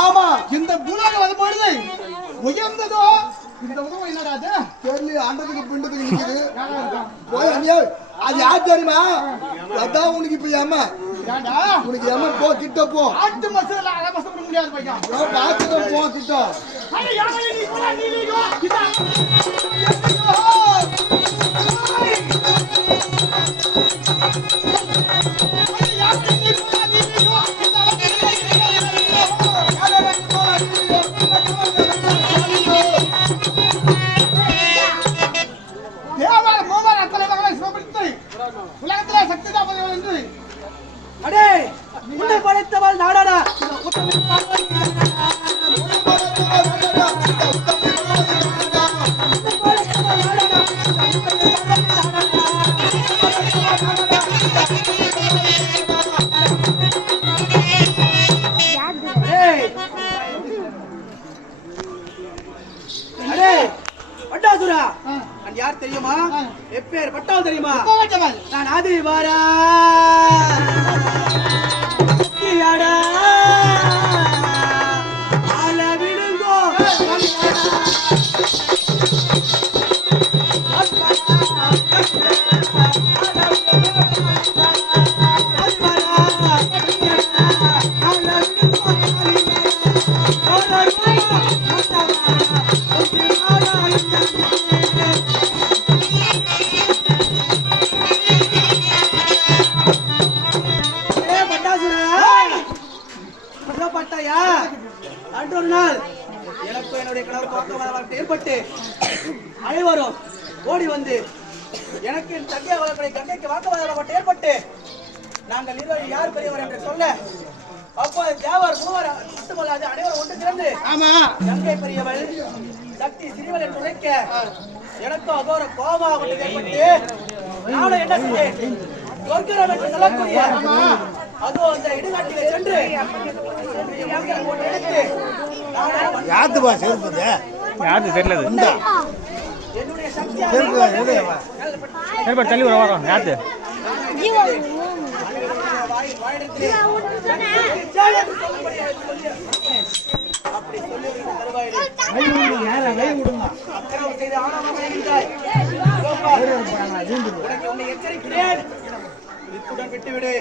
ஆமா இந்த பூலோகம் வரும்பொழுது உயர்ந்ததோ இந்த உதவும் என்னடா அது தெரியல அண்டத்துக்கு பிண்டத்துக்கு நிக்குது போய் அண்ணியா அது யார் தெரியுமா அதான் உனக்கு இப்ப ஏமா உனக்கு ஏமா போ கிட்ட போ ஆட்டு மசல அரை மசம் பண்ண முடியாது பையா பாத்துட்டு போ கிட்ட அட யாரே நீ போடா நீ கிட்ட உலகத்திலே சக்தி தான் என்று அடே உன்னை படைத்தவள் நாடாடா நான் யார் தெரியுமா? எப்பேர் பட்டால் தெரியுமா? நான் ஆதி வாரா விடுங்கோ அன்றொரு நாள் எனக்கு என்னுடைய கணவர் ஏற்பட்டு அனைவரும் ஓடி வந்து எனக்கு என் தங்கை அவர்களுடைய கண்ணைக்கு வாக்குவாதம் ஏற்பட்டு நாங்கள் இருவரும் யார் பெரியவர் என்று சொல்ல அப்போது தேவர் மூவர் மட்டுமல்லாது அனைவரும் ஒன்று திறந்து கங்கை பெரியவள் சக்தி சிறுவல் என்று உரைக்க எனக்கும் அதோட கோபமாக ஏற்பட்டு நானும் என்ன செய்தேன் சொர்க்கம் என்று சொல்லக்கூடிய அதோ அந்த இடுகாட்டிலே சென்று யாத்து பாஸ் இருப்பது யாரு தெரியல என்னுடைய சக்தி தள்ளி வரோம் யாரு அப்படி சொல்லி தருவாயில்லை எச்சரிக்கிறேன் இத்துடன் விட்டுவிடு